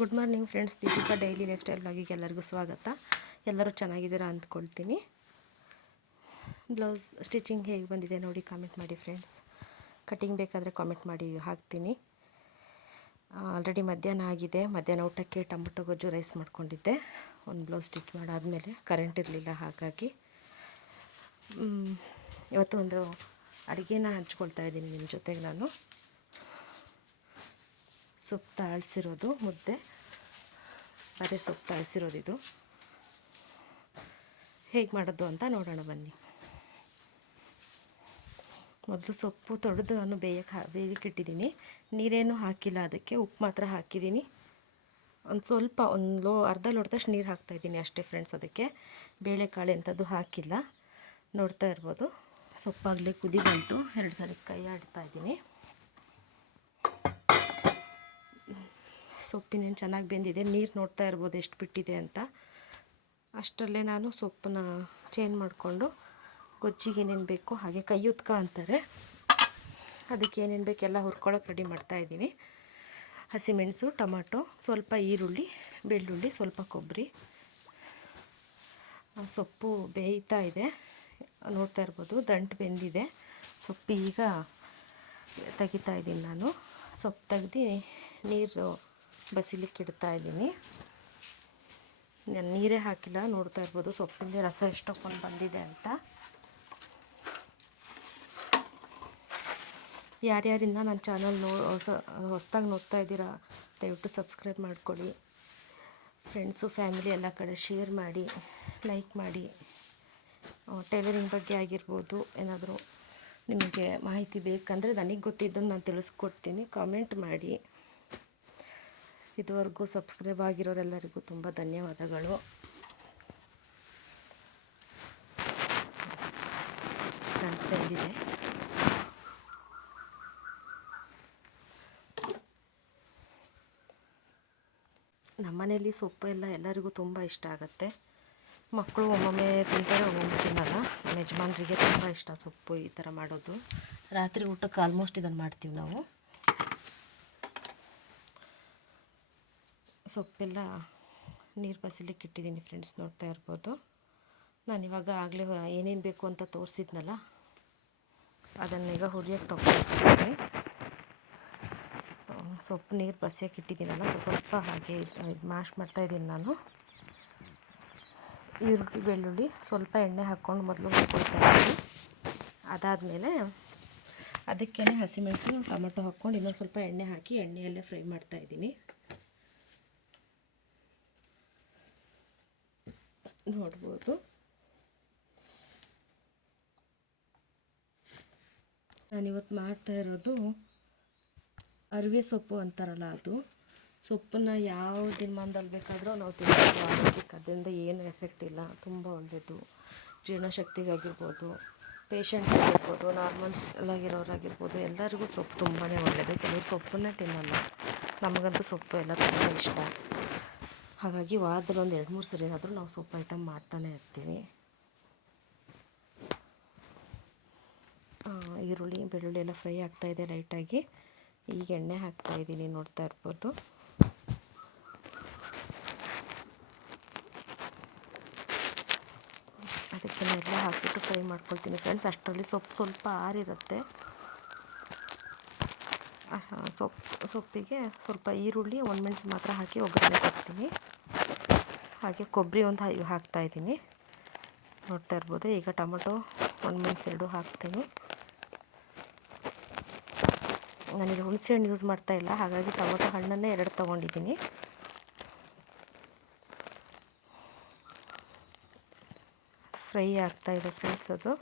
Good morning friends Deepika daily life style ಬ್ಲಾಗಿಗೆ ಎಲ್ಲರಿಗೂ ಸ್ವಾಗತ. ಎಲ್ಲರೂ ಚೆನ್ನಾಗಿದ್ದೀರಾ ಅಂದ್ಕೊಳ್ತೀನಿ. ಬ್ಲೌಸ್ ಸ್ಟಿಚಿಂಗ್ ಹೇಗೆ ಬಂದಿದೆ ನೋಡಿ ಕಾಮೆಂಟ್ ಮಾಡಿ ಫ್ರೆಂಡ್ಸ್ ಕಟಿಂಗ್ ಬೇಕಾದರೆ ಕಾಮೆಂಟ್ ಮಾಡಿ ಹಾಕ್ತೀನಿ. ಆಲ್ರೆಡಿ ಮಧ್ಯಾಹ್ನ ಆಗಿದೆ. ಮಧ್ಯಾಹ್ನ ಊಟಕ್ಕೆ ಟೊಮೊಟೊ ಗೊಜ್ಜು ರೈಸ್ ಮಾಡ್ಕೊಂಡಿದ್ದೆ. ಒಂದು ಬ್ಲೌಸ್ ಸ್ಟಿಚ್ ಮಾಡಾದಮೇಲೆ ಕರೆಂಟ್ ಇರಲಿಲ್ಲ ಹಾಗಾಗಿ. ಇವತ್ತು ಒಂದು ಅಡುಗೆನ ಹಂಚ್ಕೊಳ್ತಾ ಇದ್ದೀನಿ ನಿಮ್ಮ ಜೊತೆಗೆ ನಾನು. ಸೊಪ್ಪು ಅಳಿಸಿರೋದು ಮುದ್ದೆ. ಅದೇ ಸೊಪ್ಪು ತಾಳ್ಸಿರೋದು ಇದು. ಹೇಗೆ ಮಾಡೋದು ಅಂತ ನೋಡೋಣ ಬನ್ನಿ. ಮೊದಲು ಸೊಪ್ಪು ತೊಡೆದು ನಾನು ಬೇಯಕ್ಕೆ ಹಾ, ಬೇಯಕ್ಕೆ ಇಟ್ಟಿದ್ದೀನಿ. ನೀರೇನು ಹಾಕಿಲ್ಲ ಅದಕ್ಕೆ, ಉಪ್ಪು ಮಾತ್ರ ಹಾಕಿದ್ದೀನಿ. ಒಂದು ಸ್ವಲ್ಪ, ಒಂದು ಲೋ, ಅರ್ಧ ಲೋಟದಷ್ಟು ನೀರು ಹಾಕ್ತಾಯಿದ್ದೀನಿ ಅಷ್ಟೇ ಫ್ರೆಂಡ್ಸ್ ಅದಕ್ಕೆ. ಬೇಳೆಕಾಳು ಎಂಥದ್ದು ಹಾಕಿಲ್ಲ. ನೋಡ್ತಾ ಇರ್ಬೋದು. ಸೊಪ್ಪಾಗಲೇ ಕುದಿ ಬಂತು. ಎರಡು ಸಾರಿ ಕೈ ಆಡ್ತಾ ಇದ್ದೀನಿ. ಸೊಪ್ಪಿನೇನು ಚೆನ್ನಾಗಿ ಬೆಂದಿದೆ, ನೀರು ನೋಡ್ತಾ ಇರ್ಬೋದು ಎಷ್ಟು ಬಿಟ್ಟಿದೆ ಅಂತ. ಅಷ್ಟರಲ್ಲೇ ನಾನು ಸೊಪ್ಪನ್ನ ಚೇಂಜ್ ಮಾಡಿಕೊಂಡು ಗೊಜ್ಜಿಗೆ ಏನೇನು ಬೇಕು ಹಾಗೆ ಕೈ ಉತ್ಕ ಅಂತಾರೆ. ಅದಕ್ಕೆ ಏನೇನು ಬೇಕು ಎಲ್ಲ ಹುರ್ಕೊಳ್ಳೋಕೆ ರೆಡಿ ಮಾಡ್ತಾಯಿದ್ದೀನಿ ಹಸಿಮೆಣಸು, ಟೊಮಾಟೊ, ಸ್ವಲ್ಪ ಈರುಳ್ಳಿ, ಬೆಳ್ಳುಳ್ಳಿ, ಸ್ವಲ್ಪ ಕೊಬ್ಬರಿ ಸೊಪ್ಪು ಬೇಯ್ತಾ ಇದೆ. ನೋಡ್ತಾ ಇರ್ಬೋದು ದಂಟು ಬೆಂದಿದೆ. ಸೊಪ್ಪು ಈಗ ತೆಗಿತಾ ಇದ್ದೀನಿ ನಾನು. ಸೊಪ್ಪು ತೆಗ್ದು ನೀರು ಬಸಿಲಿಕ್ಕೆ ಇಡ್ತಾ ಇದ್ದೀನಿ ನಾನು ನೀರೇ ಹಾಕಿಲ್ಲ, ನೋಡ್ತಾ ಇರ್ಬೋದು ಸೊಪ್ಪಿಂದ ರಸ ಎಷ್ಟೊಕ್ಕೊಂಡು ಬಂದಿದೆ ಅಂತ. ಯಾರ್ಯಾರಿಂದ ನನ್ನ ಚಾನಲ್ ನೋ, ಹೊಸ, ಹೊಸ್ದಾಗಿ ನೋಡ್ತಾ ಇದ್ದೀರಾ, ದಯವಿಟ್ಟು ಸಬ್ಸ್ಕ್ರೈಬ್ ಮಾಡ್ಕೊಳ್ಳಿ. ಫ್ರೆಂಡ್ಸು, ಫ್ಯಾಮಿಲಿ ಎಲ್ಲ ಕಡೆ ಶೇರ್ ಮಾಡಿ, ಲೈಕ್ ಮಾಡಿ. ಟೈಲರಿಂಗ್ ಬಗ್ಗೆ ಆಗಿರ್ಬೋದು ಏನಾದರೂ ನಿಮಗೆ ಮಾಹಿತಿ ಬೇಕಂದರೆ ನನಗೆ ಗೊತ್ತಿದ್ದನ್ನು ನಾನು ತಿಳಿಸ್ಕೊಡ್ತೀನಿ. ಕಾಮೆಂಟ್ ಮಾಡಿ. ಇದುವರೆಗೂ ಸಬ್ಸ್ಕ್ರೈಬ್ ಆಗಿರೋರೆಲ್ಲರಿಗೂ ತುಂಬ ಧನ್ಯವಾದಗಳು. ನಮ್ಮ ನಮ್ಮನೇಲಿ ಸೊಪ್ಪು ಎಲ್ಲ ಎಲ್ಲರಿಗೂ ತುಂಬ ಇಷ್ಟ ಆಗುತ್ತೆ. ಮಕ್ಕಳು ಒಮ್ಮೊಮ್ಮೆ ತಿಂತಾರೆ, ಒಮ್ಮೊಮ್ಮೆ ತಿನ್ನಲ್ಲ. ನಮ್ಮ ಯಜಮಾನ್ರಿಗೆ ತುಂಬ ಇಷ್ಟ ಸೊಪ್ಪು ಈ ಥರ ಮಾಡೋದು. ರಾತ್ರಿ ಊಟಕ್ಕೆ ಆಲ್ಮೋಸ್ಟ್ ಇದನ್ನು ಮಾಡ್ತೀವಿ ನಾವು. ಸೊಪ್ಪೆಲ್ಲ ನೀರು ಬಸಿಲಿಕ್ಕೆ ಇಟ್ಟಿದ್ದೀನಿ ಫ್ರೆಂಡ್ಸ್ ನೋಡ್ತಾ ಇರ್ಬೋದು. ನಾನು ಇವಾಗ ಆಗಲೇ ಏನೇನು ಬೇಕು ಅಂತ ತೋರಿಸಿದ್ನಲ್ಲ ಅದನ್ನೀಗ ಹುರಿಯೋಕ್ಕೆ ತೊಗೊಂಡಿದ್ದೀನಿ ಸೊಪ್ಪು ನೀರು ಬಸಿಯೋಕೆ ಇಟ್ಟಿದ್ದೀನಲ್ಲ, ಸ್ವಲ್ಪ ಹಾಗೆ ಇದು ಮ್ಯಾಶ್ ಮಾಡ್ತಾಯಿದ್ದೀನಿ ನಾನು. ಈರುಳ್ಳಿ, ಬೆಳ್ಳುಳ್ಳಿ ಸ್ವಲ್ಪ ಎಣ್ಣೆ ಹಾಕ್ಕೊಂಡು ಮೊದಲು ಹಾಕ್ಕೊಳ್ತಾ ಇದ್ದೀನಿ. ಅದಾದಮೇಲೆ ಅದಕ್ಕೇ ಹಸಿಮೆಣಸು ಟೊಮೆಟೊ ಹಾಕ್ಕೊಂಡು ಇನ್ನೊಂದು ಸ್ವಲ್ಪ ಎಣ್ಣೆ ಹಾಕಿ ಎಣ್ಣೆಯಲ್ಲೇ ಫ್ರೈ ಮಾಡ್ತಾಯಿದ್ದೀನಿ ನೋಡ್ಬೋದು. ನಾನಿವತ್ತು ಮಾಡ್ತಾ ಇರೋದು ಅರಿವೆ ಸೊಪ್ಪು ಅಂತಾರಲ್ಲ ಅದು. ಸೊಪ್ಪನ್ನ ಯಾವ ದಿನಮಾನದಲ್ಲಿ ಬೇಕಾದರೂ ನಾವು ಆರೋಗ್ಯಕ್ಕೆ ಅದರಿಂದ ಏನು ಎಫೆಕ್ಟ್ ಇಲ್ಲ. ತುಂಬ ಒಳ್ಳೆಯದು ಜೀರ್ಣಶಕ್ತಿಗಾಗಿರ್ಬೋದು ಪೇಷಂಟ್ ಆಗಿರ್ಬೋದು ನಾರ್ಮಲ್ ಆಗಿರೋರಾಗಿರ್ಬೋದು ಎಲ್ಲರಿಗೂ ಸೊಪ್ಪು ತುಂಬಾ ಒಳ್ಳೆಯದು ಕೆಲವರು ಸೊಪ್ಪನ್ನೇ ತಿನ್ನಲ್ಲ. ನಮಗಂತೂ ಸೊಪ್ಪು ಎಲ್ಲ ತುಂಬ ಇಷ್ಟ. ಹಾಗಾಗಿ ವಾರದಲ್ಲಿ ಒಂದು ಎರಡು ಮೂರು ಸರಿ ಏನಾದರೂ ನಾವು ಸೊಪ್ಪು ಐಟಮ್ ಮಾಡ್ತಾನೆ ಇರ್ತೀವಿ. ಈರುಳ್ಳಿ, ಬೆಳ್ಳುಳ್ಳಿ ಎಲ್ಲ ಫ್ರೈ ಆಗ್ತಾಯಿದೆ ಲೈಟಾಗಿ ಈಗ ಎಣ್ಣೆ ಹಾಕ್ತಾಯಿದ್ದೀನಿ ನೋಡ್ತಾ ಇರ್ಬೋದು. ಅದಕ್ಕೆ ಎಲ್ಲ ಹಾಕಿಬಿಟ್ಟು ಫ್ರೈ ಮಾಡ್ಕೊಳ್ತೀನಿ ಫ್ರೆಂಡ್ಸ್ ಅಷ್ಟರಲ್ಲಿ ಸೊಪ್ಪು ಸ್ವಲ್ಪ ಆರಿರುತ್ತೆ. ಸೊಪ್ಪು ಸೊಪ್ಪಿಗೆ ಸ್ವಲ್ಪ ಈರುಳ್ಳಿ ಮೆಣಸು ಮಾತ್ರ ಹಾಕಿ ಒಗ್ಗರಣೆ ಕೊಡ್ತೀನಿ. ಹಾಗೆ ಕೊಬ್ಬರಿ ಒಂದು ಹಾಕ್ತಾಯಿದ್ದೀನಿ ನೋಡ್ತಾ ಇರ್ಬೋದು, ಈಗ ಟೊಮೊಟೊ ಮೆಣಸು ಎರಡು ಹಾಕ್ತೀನಿ. ನಾನಿಲ್ಲಿ ಹುಣಸೆ ಹಣ್ಣು ಯೂಸ್ ಮಾಡ್ತಾ ಇಲ್ಲ, ಹಾಗಾಗಿ ಟೊಮೊಟೊ ಹಣ್ಣನ್ನೇ ಎರಡು ತೊಗೊಂಡಿದ್ದೀನಿ. ಫ್ರೈ ಆಗ್ತಾಯಿದೆ ಫ್ರೆಂಡ್ಸ್ ಅದು.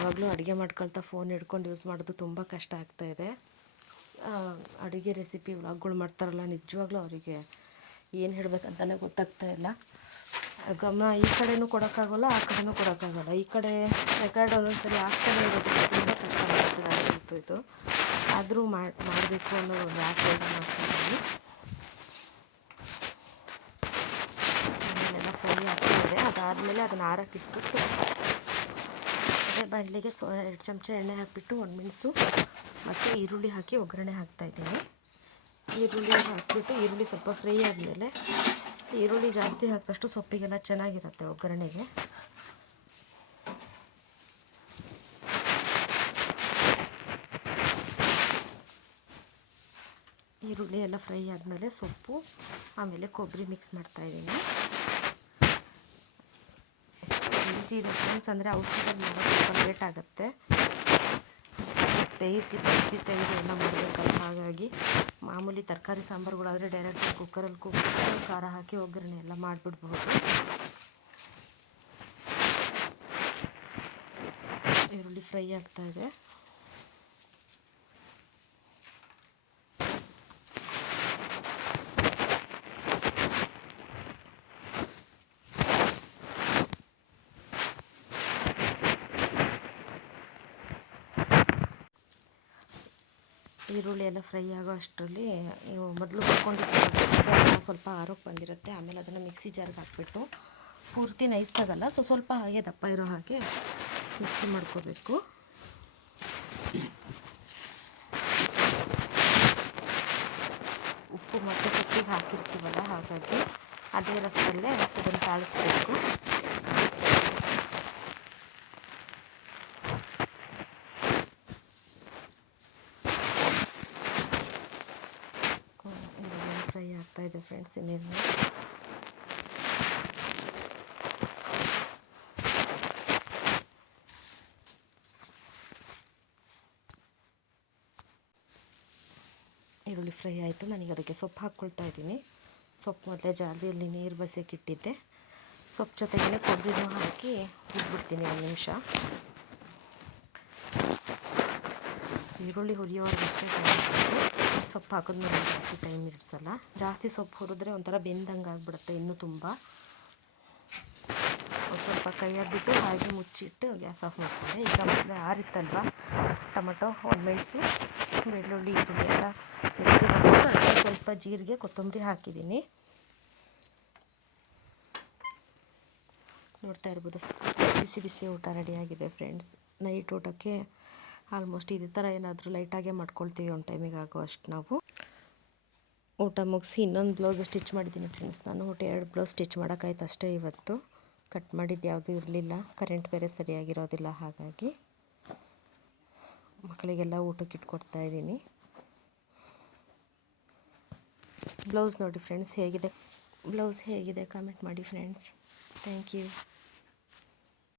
ನಿಜವಾಗ್ಲೂ ಅಡುಗೆ ಮಾಡ್ಕೊಳ್ತಾ ಫೋನ್ ಹಿಡ್ಕೊಂಡು ಯೂಸ್ ಮಾಡೋದು ತುಂಬ ಕಷ್ಟ ಆಗ್ತಾಯಿದೆ ಅಡುಗೆ ರೆಸಿಪಿ ವ್ಲಾಗ್ಗಳು ಮಾಡ್ತಾರಲ್ಲ, ನಿಜವಾಗ್ಲೂ ಅವರಿಗೆ ಏನು ಹೇಳಬೇಕಂತಲೇ ಗೊತ್ತಾಗ್ತಾ ಇಲ್ಲ. ಗಮನ ಈ ಕಡೆನೂ ಕೊಡೋಕ್ಕಾಗಲ್ಲ, ಆ ಕಡೆನೂ ಕೊಡೋಕ್ಕಾಗಲ್ಲ. ಈ ಕಡೆ ರೆಕಾರ್ಡ್ ಒಂದೊಂದ್ಸರಿ ಆಗ್ತಾನೆ ಇರೋದಕ್ಕೆ ತುಂಬ ಕಷ್ಟ ಆಗ್ತದೆ ಇದು ಆದರೂ ಮಾಡಬೇಕು ಅನ್ನೋ ಒಂದು ಆಸೆ ಮಾಡ್ತಾಯಿದ್ದೀನಿ ಆಮೇಲೆಲ್ಲ ಫ್ರೈ ಆಗ್ತಾಯಿದೆ ಅದಾದಮೇಲೆ ಅದನ್ನು ಆರಕ್ಕೆ ಇಟ್ಬಿಟ್ಟು ಬಾಣಲಿಗೆ ಸೊ, ಎರಡು ಚಮಚ ಎಣ್ಣೆ ಹಾಕಿಬಿಟ್ಟು ಒಂದು ಮೆಣಸು ಮತ್ತು ಈರುಳ್ಳಿ ಹಾಕಿ ಒಗ್ಗರಣೆ ಹಾಕ್ತಾಯಿದ್ದೀನಿ ಈರುಳ್ಳಿ ಹಾಕಿಬಿಟ್ಟು ಈರುಳ್ಳಿ ಸ್ವಲ್ಪ ಫ್ರೈ ಆದಮೇಲೆ ಈರುಳ್ಳಿ ಜಾಸ್ತಿ ಹಾಕಿದಷ್ಟು ಸೊಪ್ಪಿಗೆಲ್ಲ ಚೆನ್ನಾಗಿರುತ್ತೆ ಒಗ್ಗರಣೆಗೆ. ಈರುಳ್ಳಿ ಎಲ್ಲ ಫ್ರೈ ಆದಮೇಲೆ ಸೊಪ್ಪು, ಆಮೇಲೆ ಕೊಬ್ಬರಿ ಮಿಕ್ಸ್ ಮಾಡ್ತಾಯಿದ್ದೀನಿ ಈಸಿ ಇದೆ ಫ್ರೆಂಡ್ಸ್ ಅಂದರೆ ಔಷಧಿ ಸ್ವಲ್ಪ ಲೇಟ್ ಆಗುತ್ತೆ. ಬೇಯಿಸಿ ಬಸ್ತಿ ತೆಗೆದು ಎಲ್ಲ ಮಾಡಬೇಕಲ್ಲ ಹಾಗಾಗಿ ಮಾಮೂಲಿ ತರಕಾರಿ, ಸಾಂಬಾರುಗಳಾದರೆ ಡೈರೆಕ್ಟ್ ಕುಕ್ಕರಲ್ಲಿ ಕುಕ್ಕರ್ ಖಾರ ಹಾಕಿ ಒಗ್ಗರಣೆ ಎಲ್ಲ ಮಾಡಿಬಿಡ್ಬೋದು. ಈರುಳ್ಳಿ ಫ್ರೈ ಆಗ್ತಾ ಇದೆ. ಈರುಳ್ಳಿ ಎಲ್ಲ ಫ್ರೈ ಆಗೋ ಅಷ್ಟರಲ್ಲಿ ಮೊದಲು ಹುರ್ಕೊಂಡಿದ್ದು ಸ್ವಲ್ಪ ಆರೋಗ್ಯ ಬಂದಿರುತ್ತೆ. ಆಮೇಲೆ ಅದನ್ನು ಮಿಕ್ಸಿ ಜಾರ್ಗೆ ಹಾಕ್ಬಿಟ್ಟು ಪೂರ್ತಿ ನೈಸ್ ಆಗಲ್ಲ. ಸೊ, ಸ್ವಲ್ಪ ಹಾಗೆ ದಪ್ಪ ಇರೋ ಹಾಗೆ ಮಿಕ್ಸಿ ಮಾಡ್ಕೋಬೇಕು. ಉಪ್ಪು ಮತ್ತು ಸೊಪ್ಪಿಗೆ ಹಾಕಿರ್ತೀವಲ್ಲ ಹಾಗಾಗಿ, ಅದೇ ರಸದಲ್ಲೇ ಅದನ್ನು ತಾಳಿಸ್ಬೇಕು ಫ್ರೈ ಫ್ರೆಂಡ್ಸ್ ಇನ್ನೇನು ಈರುಳ್ಳಿ ಫ್ರೈ ಆಯಿತು. ನನಗೆ ಅದಕ್ಕೆ ಸೊಪ್ಪು ಹಾಕ್ಕೊಳ್ತಾ ಇದ್ದೀನಿ. ಸೊಪ್ಪು ಮೊದಲೇ ಜಾಲಿಯಲ್ಲಿ ನೀರು ಬಸಿಯಕ್ಕೆ ಇಟ್ಟಿದ್ದೆ. ಸೊಪ್ಪು ಜೊತೆಗೆ ಕೊಬ್ಬರಿನೂ ಹಾಕಿ ಹುಡ್ಬಿಡ್ತೀನಿ ಒಂದು ನಿಮಿಷ. ಈರುಳ್ಳಿ ಹುರಿಯೋವರೆಗೆ ಅಷ್ಟೇ ಟೈಮ್ ಸೊಪ್ಪು ಹಾಕಿದ್ಮೇಲೆ ಜಾಸ್ತಿ ಟೈಮ್ ಇಡ್ಸಲ್ಲ ಜಾಸ್ತಿ ಸೊಪ್ಪು ಹುರಿದ್ರೆ ಒಂಥರ ಬೆಂದಂಗೆ ಆಗಿಬಿಡುತ್ತೆ ಇನ್ನೂ ತುಂಬ. ಒಂದು ಸ್ವಲ್ಪ ಬಿಟ್ಟು ಹಾಗೆ ಮುಚ್ಚಿಟ್ಟು ಗ್ಯಾಸ್ ಆಫ್ ಮಾಡ್ತಾರೆ ಈಗ ಮೊದಲೇ ಆರಿತ್ತಲ್ವ? ಟೊಮೆಟೊ ಒಂದು ಮೆಣಸು ಬೆಳ್ಳುಳ್ಳಿ ಈರುಳ್ಳಿ ಎಲ್ಲ ಮಿಕ್ಸಿ ಸ್ವಲ್ಪ ಜೀರಿಗೆ, ಕೊತ್ತಂಬರಿ ಹಾಕಿದ್ದೀನಿ. ನೋಡ್ತಾ ಇರ್ಬೋದು. ಬಿಸಿ ಬಿಸಿ ಊಟ ರೆಡಿಯಾಗಿದೆ ಫ್ರೆಂಡ್ಸ್. ನೈಟ್ ಊಟಕ್ಕೆ ಆಲ್ಮೋಸ್ಟ್ ಇದೇ ಥರ ಏನಾದರೂ ಲೈಟಾಗೇ ಮಾಡ್ಕೊಳ್ತೀವಿ ಒಂದು ಟೈಮಿಗೆ ಆಗೋ ಅಷ್ಟು ನಾವು. ಊಟ ಮುಗಿಸಿ ಇನ್ನೊಂದು ಬ್ಲೌಸ್ ಸ್ಟಿಚ್ ಮಾಡಿದ್ದೀನಿ ಫ್ರೆಂಡ್ಸ್ ನಾನು ಒಟ್ಟು ಎರಡು ಬ್ಲೌಸ್ ಸ್ಟಿಚ್ ಮಾಡೋಕ್ಕಾಯ್ತು ಅಷ್ಟೇ ಇವತ್ತು. ಕಟ್ ಮಾಡಿದ್ದು ಯಾವುದೂ ಇರಲಿಲ್ಲ. ಕರೆಂಟ್ ಬೇರೆ ಸರಿಯಾಗಿರೋದಿಲ್ಲ, ಹಾಗಾಗಿ ಮಕ್ಕಳಿಗೆಲ್ಲ ಊಟಕ್ಕೆ ಇಟ್ಕೊಡ್ತಾ ಇದ್ದೀನಿ. ಬ್ಲೌಸ್ ನೋಡಿ ಫ್ರೆಂಡ್ಸ್ ಹೇಗಿದೆ? ಬ್ಲೌಸ್ ಹೇಗಿದೆ? ಕಮೆಂಟ್ ಮಾಡಿ ಫ್ರೆಂಡ್ಸ್ ಥ್ಯಾಂಕ್ ಯು